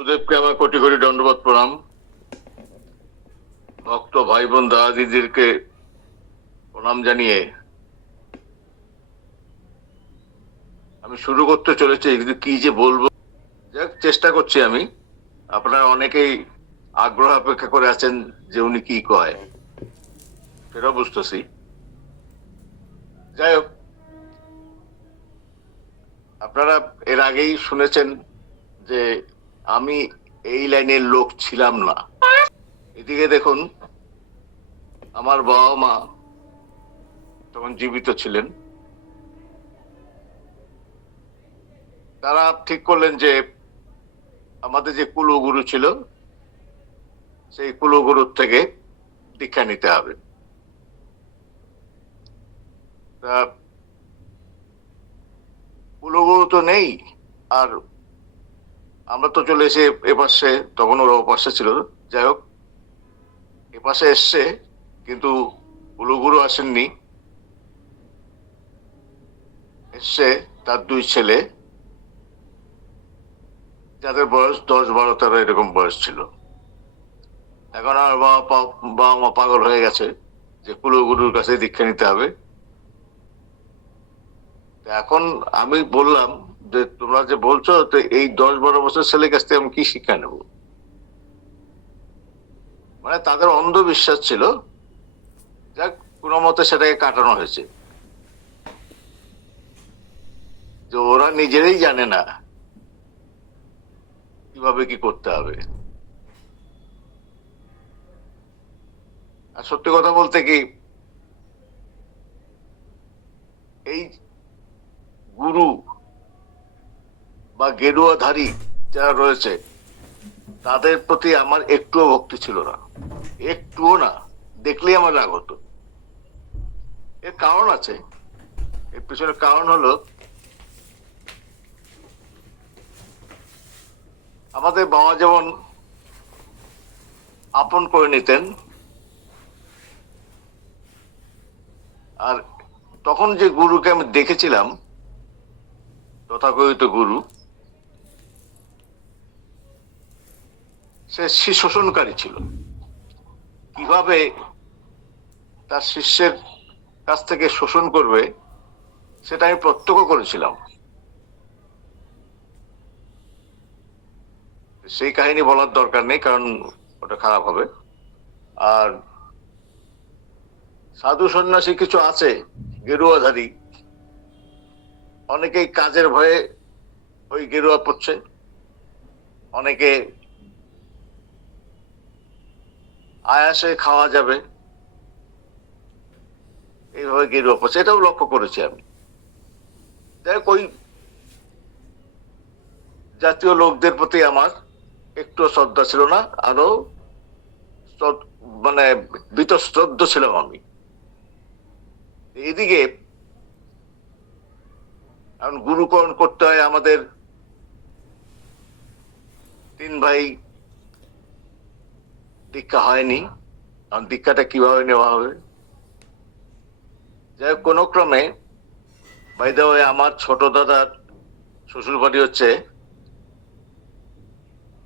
গুরুদেবকে আমার কোটি কোটি দণ্ডবোধ প্রণাম। ভক্ত ভাই বোন দাদা দিদিরকে প্রণাম জানিয়ে আমি শুরু করতে চলেছি। কিন্তু কি যে বলব? যাক, চেষ্টা করছি আমি। আপনারা অনেকেই আগ্রহ অপেক্ষা করে আছেন যে উনি কি কয়। সেটাও বুঝতেছি। যাই হোক, আপনারা এর আগেই শুনেছেন যে আমি এই লাইনের লোক ছিলাম না। এদিকে দেখুন, আমার বাবা মা তখন জীবিত ছিলেন। তারা ঠিক করলেন যে আমাদের যে কুলগুরু ছিল, সেই কুলগুরুর থেকে দীক্ষা নিতে হবে। তা, কুলগুরু তো নেই, আর আমরা তো চলে এসে এপাশে তখন ওরা ওপাশে ছিল। যাই হোক এপাশে এসছে, কিন্তু কুলগুরু আসেননি। এসছে তার দুই ছেলে। যাদের বয়স দশ বারো, তেরো এরকম বয়স ছিল। এখন আমার বাবা বাবা মা পাগল হয়ে গেছে যে কুলগুরুর কাছে দীক্ষা নিতে হবে। এখন আমি বললাম যে তোমরা যে বলছো, তো এই দশ বারো বছর ছেলের কাছ থেকে আমি কি শিক্ষা নেব? মানে তাদের অন্ধবিশ্বাস ছিল। যাক, কোনো মতে সেটাকে কাটানো হয়েছে। যে ওরা নিজেরাই জানে না কীভাবে কি করতে হবে। আর সত্যি কথা বলতে কি, এই গুরু বা গেরুয়াধারী যারা রয়েছে, তাদের প্রতি আমার একটুও ভক্তি ছিল না। একটুও না, দেখলেই আমার রাগ হতো। এর কারণ আছে। এর পিছনে কারণ হলো, আমাদের বাবা যেমন আপন করে নিতেন, আর তখন যে গুরুকে আমি দেখেছিলাম, তথাকথিত গুরু সে শোষণকারী ছিল। কীভাবে তার শিষ্যের কাছ থেকে শোষণ করবে, সেটা আমি প্রত্যক্ষ করেছিলাম। সেই কাহিনী বলার দরকার নেই, কারণ ওটা খারাপ হবে। আর সাধু সন্ন্যাসী কিছু আছে, গেরুয়াধারী। অনেকেই কাজের ভয়ে ওই গেরুয়া পড়ছে। অনেকে আয়াসে খাওয়া যাবে। এইভাবে গেরুয়া পড়ছে এটাও লক্ষ্য করেছি আমি। দেখ ওই জাতীয় লোকদের প্রতি আমার একটু শ্রদ্ধা ছিল না আরও মানে বীতশ্রদ্ধ ছিলাম আমি। এদিকে এখন গুরুকরণ করতে হয় আমাদের তিন ভাই দীক্ষা হয়নি। কারণ দীক্ষাটা কীভাবে নেওয়া হবে? যাই হোক, কোনো ক্রমে বাইদা আমার ছোট দাদার শ্বশুর বাড়ি হচ্ছে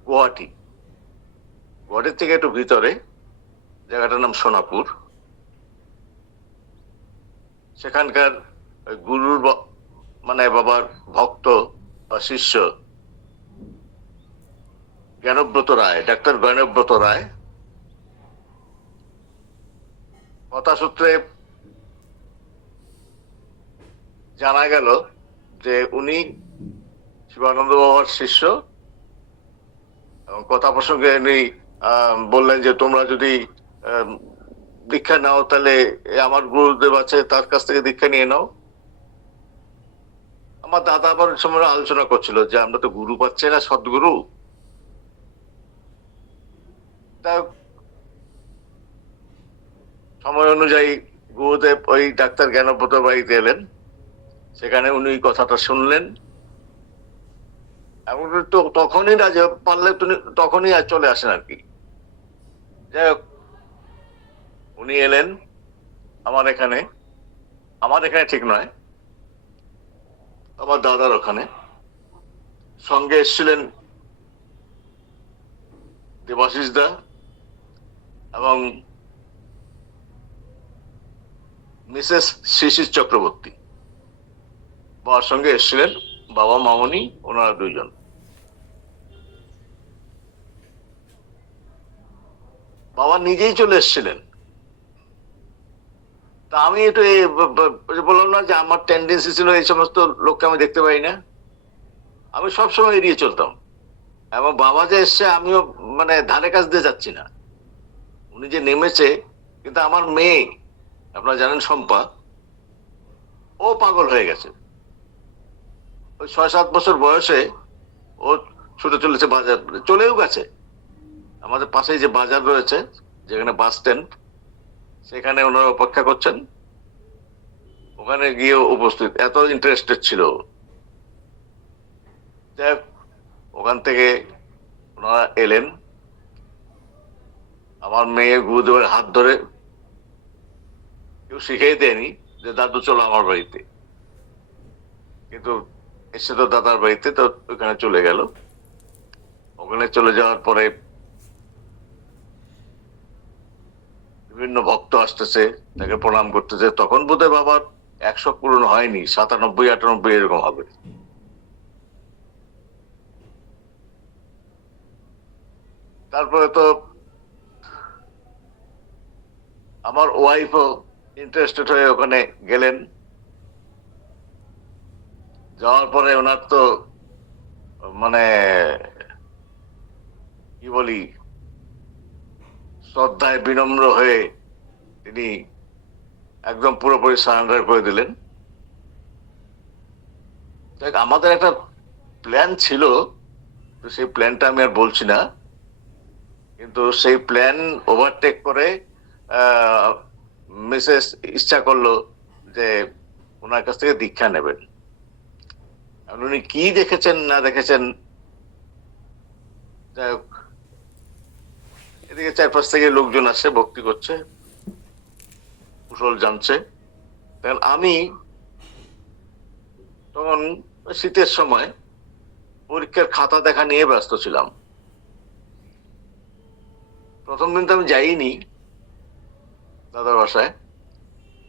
গুয়াহাটি। গুয়াহাটির থেকে একটু ভিতরে জায়গাটার নাম সোনাপুর। সেখানকার গুরুর মানে বাবার ভক্ত বা শিষ্য জ্ঞানব্রত রায় ডাক্তার জ্ঞানব্রত রায় কথা সূত্রে জানা গেল যে উনি শিবানন্দ বাবার শিষ্য কথা প্রসঙ্গে উনি বললেন যে তোমরা যদি দীক্ষা নাও তাহলে আমার গুরুদেব আছে, তার কাছ থেকে দীক্ষা নিয়ে নাও। আমার দাদা আবার সময় আলোচনা করছিল যে আমরা তো গুরু পাচ্ছি না, সদ্গুরু। তা সময় অনুযায়ী গুরুদেব ওই ডাক্তার জ্ঞানব্রত বাড়িতে এলেন। সেখানে উনি কথাটা শুনলেন। এবং তো তখনই না যে পারলে তখনই আর চলে আসেন আর কি। যাই হোক, উনি এলেন আমার এখানে। আমার এখানে ঠিক নয়। আমার দাদার ওখানে। সঙ্গে এসেছিলেন দেবাশিস দা এবং মিসেস শিশির চক্রবর্তী। বাবার সঙ্গে এসেছিলেন বাবা মামনি, ওনারা দুইজন। বাবা নিজেই চলে এসেছিলেন। তা আমি একটু বললাম না যে আমার টেন্ডেন্সি ছিল এই সমস্ত লোককে আমি দেখতে পাই না। আমি সবসময় এড়িয়ে চলতাম। এবং বাবা যে এসছে, আমিও মানে ধারে কাছ দিয়ে যাচ্ছি না। উনি যে নেমেছে, কিন্তু আমার মেয়ে আপনারা জানেন শম্পা, ও পাগল হয়ে গেছে। ওই ছয় সাত বছর বয়সে ও ছুটে চলেছে বাজার চলেও গেছে। আমাদের পাশেই যে বাজার রয়েছে, যেখানে বাস স্ট্যান্ড, সেখানে ওনারা অপেক্ষা করছেন। ওখানে গিয়ে উপস্থিত, এত ইন্টারেস্টেড ছিল। যাই ওখান থেকে ওনারা এলেন। আমার মেয়ে গুরুদেবের হাত ধরে কেউ শিখিয়ে দেয়নি যে দাদু চলো আমার বাড়িতে কিন্তু এসে তো দাদার বাড়িতে তো ওখানে চলে গেল ওখানে চলে যাওয়ার পরে বিভিন্ন ভক্ত আসতেছে তাকে প্রণাম করতেছে তখন বোধহয় বাবার একশো পূরণ হয়নি, সাতানব্বই, আটানব্বই এরকম হবে। তারপরে তো আমার ওয়াইফও ইন্টারেস্টেড হয়ে ওখানে গেলেন। যাওয়ার পরে ওনার তো মানে কি বলি, শ্রদ্ধায় বিনম্র হয়ে তিনি একদম পুরোপুরি সারেন্ডার করে দিলেন। দেখ, আমাদের একটা প্ল্যান ছিল তো সেই প্ল্যানটা আমি আর বলছি না। কিন্তু সেই প্ল্যান ওভারটেক করে মিসেস ইচ্ছা করল যে ওনার কাছ থেকে দীক্ষা নেবেন। উনি কি দেখেছেন, না দেখেছেন, যাই হোক। এদিকে চারপাশ থেকে লোকজন আসছে ভক্তি করছে, কুশল জানছে। তখন আমি তখন শীতের সময় পরীক্ষার খাতা দেখা নিয়ে ব্যস্ত ছিলাম। প্রথম দিন তো আমি যাইনি দাদার বাসায়।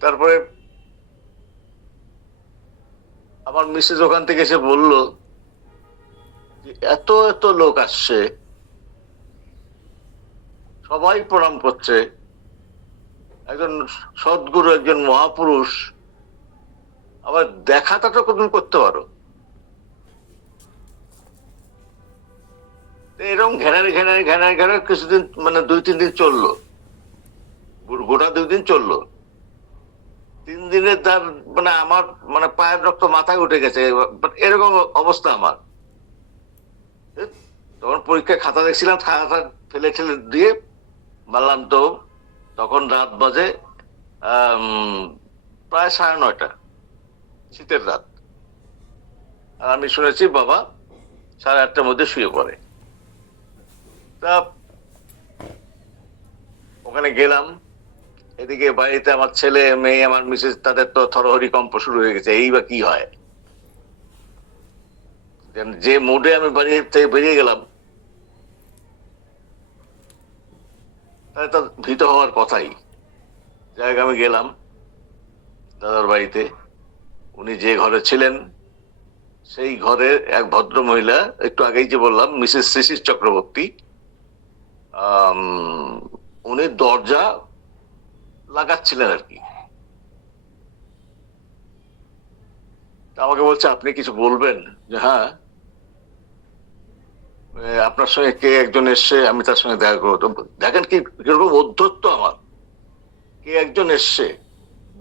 তারপরে আমার মিসেস ওখান থেকে এসে বলল যে, এত এত লোক আসছে। সবাই প্রণাম করছে। একজন সদ্গুরু, একজন মহাপুরুষ। আবার দেখাটা তো তুমি করতে পারো। এরকম ঘেনারে ঘেনারে ঘেনারে ঘেনারে কিছুদিন মানে দুই, তিন দিন চলল। গোটা দুই দিন চলল। তিন দিনে তার মানে আমার মানে পায়ের রক্ত মাথায় উঠে গেছে এরকম অবস্থা আমার। তখন পরীক্ষায় খাতা দেখছিলাম, খাতা ফেলে ঠেলে দিয়ে বললাম তো। তখন রাত বাজে প্রায় সাড়ে নয়টা, শীতের রাত। আর আমি শুনেছি বাবা সাড়ে আটটার মধ্যে শুয়ে পড়ে। তা, ওখানে গেলাম এদিকে বাড়িতে আমার ছেলে, মেয়ে, আমার মিসেস, তাদের তো থরহরি কম্প শুরু হয়ে গেছে। এই বা কি হয়? যে মুডে আমি বাড়ি থেকে বেরিয়ে গেলাম তাহলে তো ভীত হওয়ার কথাই। যাই আমি গেলাম দাদার বাড়িতে। উনি যে ঘরে ছিলেন, সেই ঘরের এক ভদ্র মহিলা একটু আগেই যে বললাম, মিসেস শিশির চক্রবর্তী উনি দরজা লাগাচ্ছিলেন আর কি। আমাকে বলছে, আপনি কিছু বলবেন? যে হ্যাঁ। আপনার সঙ্গে কে একজন এসছে, আমি তার সঙ্গে দেখা করব। তো দেখেন কি, কীরকম অধ্যত্ত আমার। কে একজন এসছে?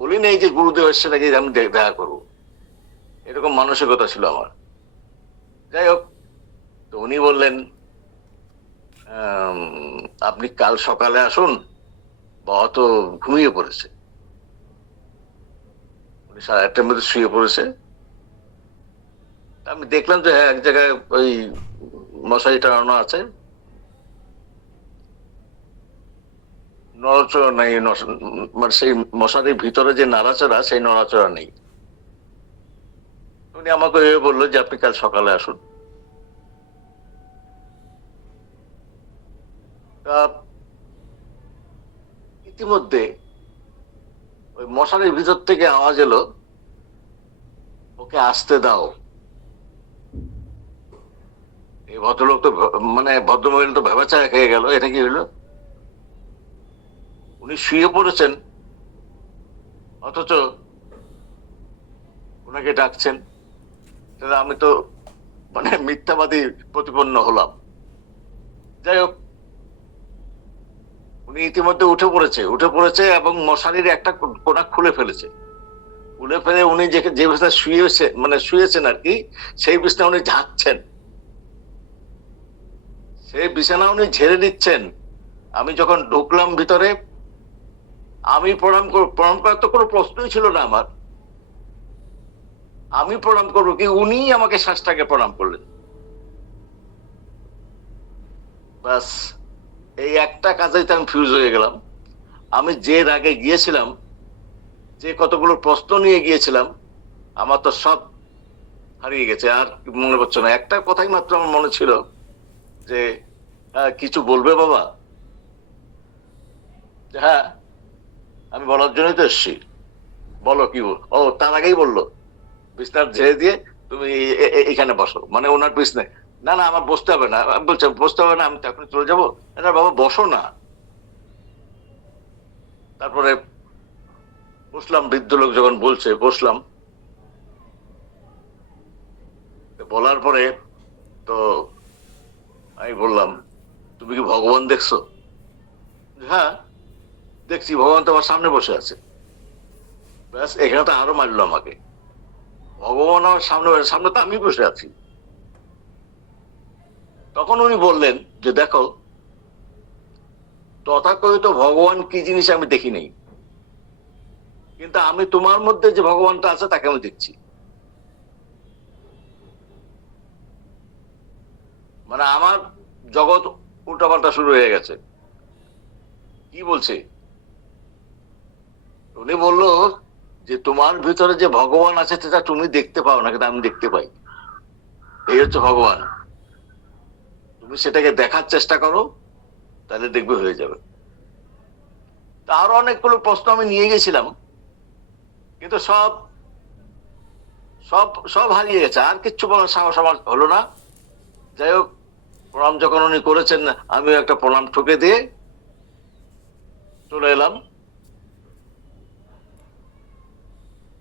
বলি নাই যে গুরুদেব এসছে নাকি, আমি দেখা করব। এরকম মানসিকতা ছিল আমার। যাই হোক, তো উনি বললেন আপনি কাল সকালে আসুন। বাবা তো ঘুমিয়ে পড়েছে। উনি সাড়ে আটটার মধ্যে শুয়ে পড়েছে। আমি দেখলাম যে হ্যাঁ এক জায়গায় ওই মশারি টানানো আছে। নড়াচড়া নেই মানে সেই মশারির ভিতরে যে নাড়াচড়া, সেই নড়াচড়া নেই। উনি আমাকে এভাবে বলল যে, আপনি কাল সকালে আসুন। ইতিমধ্যে ওই মশারির ভিতর থেকে আওয়াজ এলো, ওকে আসতে দাও। এই ভদ্রলোক তো মানে ভদ্রমহিলা তো ভেবাচা খেয়ে গেল, এটা কি হলো উনি শুয়ে পড়েছেন, অথচ ওনাকে ডাকছেন। আমি তো মানে মিথ্যাবাদী প্রতিপন্ন হলাম। যাই হোক উনি ইতিমধ্যে উঠে পড়েছে উঠে পড়েছে এবং মশারির একটা কোনা খুলে ফেলেছে। খুলে ফেলে উনি যে যে শুয়েছে মানে শুয়েছেন আর কি, সেই বিছনা উনি ঝাঁকছেন। সেই বিছানা উনি ঝেড়ে দিচ্ছেন আমি যখন ঢুকলাম ভিতরে, আমি প্রণাম প্রণাম করার তো কোনো প্রশ্নই ছিল না আমার। আমি প্রণাম করব কি উনি আমাকে শ্বাসটাকে প্রণাম করলেন। ব্যাস। এই একটা কাজেই তো আমি ফিউজ হয়ে গেলাম। আমি যে রাগে গিয়েছিলাম, যে কতগুলো প্রশ্ন নিয়ে গিয়েছিলাম, আমার তো সব হারিয়ে গেছে, আর মনে পড়ছে না। একটা কথাই মাত্র আমার মনে ছিল যে কিছু বলবে বাবা? হ্যাঁ আমি বলার জন্যই তো এসছি। বলো কি ও, তার আগেই বলল, বিছনার ঝেড়ে দিয়ে তুমি এখানে বসো। মানে ওনার বিছনায় না না, আমার বসতে হবে না। বলছি, বসতে হবে না, আমি তো এখন চলে যাব। বাবা বসো না। তারপরে বসলাম, বৃদ্ধ লোক যখন বলছে, বসলাম। বলার পরে তো আমি বললাম, তুমি কি ভগবান দেখছ? হ্যাঁ দেখছি, ভগবান তো আমার সামনে বসে আছে। ব্যাস, এখানে তো আরও মারলো আমাকে। ভগবান আমার সামনে সামনে তো আমি বসে আছি। তখন উনি বললেন যে, দেখো, তথাকথিত ভগবান কি জিনিস আমি দেখি নেই। কিন্তু আমি তোমার মধ্যে যে ভগবানটা আছে, তাকে আমি দেখছি। মানে আমার জগৎ উল্টাপাল্টা শুরু হয়ে গেছে। কি বলছে? উনি বলল যে, তোমার ভিতরে যে ভগবান আছে, সেটা তুমি দেখতে পাও না, কিন্তু আমি দেখতে পাই। এই হচ্ছে ভগবান। তুমি সেটাকে দেখার চেষ্টা করো, তাহলে দেখবে হয়ে যাবে। আরও অনেকগুলো প্রশ্ন আমি নিয়ে গেছিলাম, কিন্তু সব সব সব হারিয়ে গেছে, আর কিচ্ছু বলার সাহস আমার হলো না। যাই হোক, প্রণাম যখন উনি করেছেন, আমিও একটা প্রণাম ঠুকে দিয়ে চলে এলাম।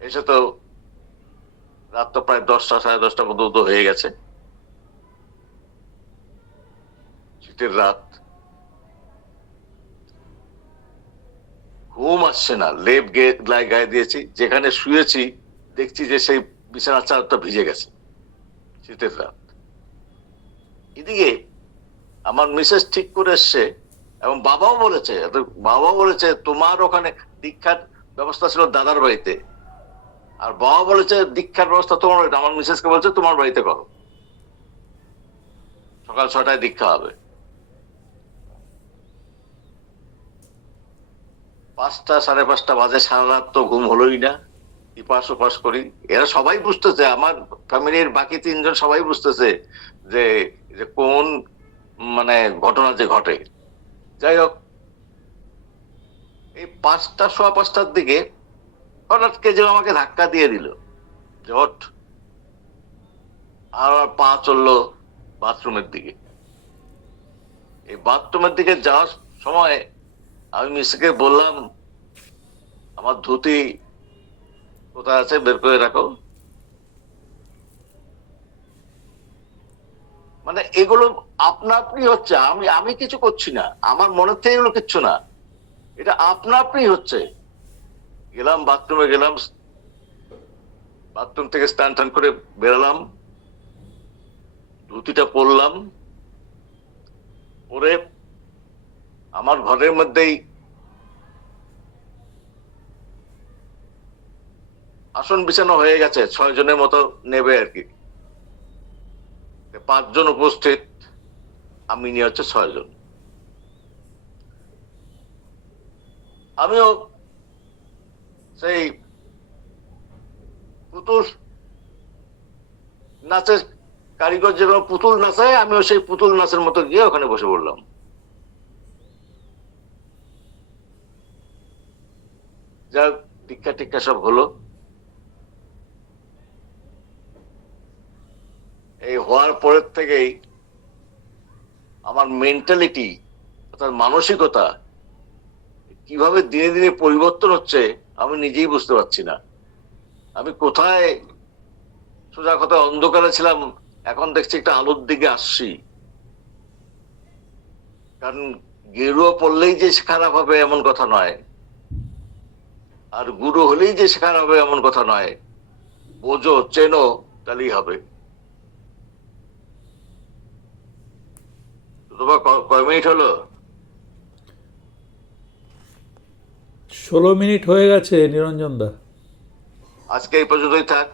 এসে তো রাত তো প্রায় দশটা, সাড়ে দশটা পর্যন্ত হয়ে গেছে। শীতের রাত ঘুম আসছে না, লেপ গায়ে গায়ে দিয়েছি। যেখানে শুয়েছি, দেখছি যে সেই বিছানার চাদরটা ভিজে গেছে। শীতের রাত। এদিকে আমার মিসেস ঠিক করে এসছে এবং বাবাও বলেছে বাবাও বলেছে, তোমার ওখানে দীক্ষার ব্যবস্থা ছিল দাদার বাড়িতে। আর বাবা বলেছে, দীক্ষার ব্যবস্থা তোমার আমার মিসেসকে বলছে, তোমার বাড়িতে করো। সকাল ছটায় দীক্ষা হবে। পাঁচটা সাড়ে পাঁচটা বাজে, সারা রাত তো ঘুম হলোই না। ইপাস উপাস করি। এরা সবাই বুঝতেছে, আমার ফ্যামিলির বাকি তিনজন সবাই বুঝতেছে যে যে কোন মানে ঘটনা যে ঘটে। যাই হোক, এই পাঁচটা, সোয়া পাঁচটার দিকে হঠাৎ কে যেন আমাকে ধাক্কা দিয়ে দিল। যে ওঠ আর পা চলল বাথরুমের দিকে। এই বাথরুমের দিকে যাওয়ার সময় আমি মিসকে বললাম, আমার ধুতি কোথায় আছে বের করে রাখো। মানে এগুলো আপনা আপনি হচ্ছে, আমি আমি কিছু করছি না, আমার মনের থেকে এগুলো কিচ্ছু না। এটা আপনা আপনি হচ্ছে। গেলাম, বাথরুমে গেলাম, বাথরুম থেকে স্নান টান করে বেরোলাম, ধুতিটা পরলাম, পরে আমার ঘরের মধ্যেই। আসন বিছানো হয়ে গেছে, ছয় জনের মতো নেবে আর কি। পাঁচজন উপস্থিত, আমি নিয়ে হচ্ছে ছয় জন। আমিও সেই পুতুল নাচের কারিগর যেরকম পুতুল নাচায়, আমিও সেই পুতুল নাচের মতো গিয়ে ওখানে বসে পড়লাম। যা টিক্কা টিক্কা সব হলো। এই হওয়ার পরের থেকেই আমার মেন্টালিটি অর্থাৎ মানসিকতা কীভাবে দিনে দিনে পরিবর্তন হচ্ছে আমি নিজেই বুঝতে পারছি না। আমি কোথায় সোজা কথা অন্ধকারে ছিলাম, এখন দেখছি একটা আলোর দিকে আসছি। কারণ গেরুয়া পড়লেই যে খারাপ হবে এমন কথা নয়। আর গুরু হলেই যে শেখানো হবে এমন কথা নয়। বোঝো চেনো তাহলেই হবে। তোমার কয় মিনিট হলো? ষোলো মিনিট হয়ে গেছে নিরঞ্জন দা। আজকে এই পর্যন্তই থাক।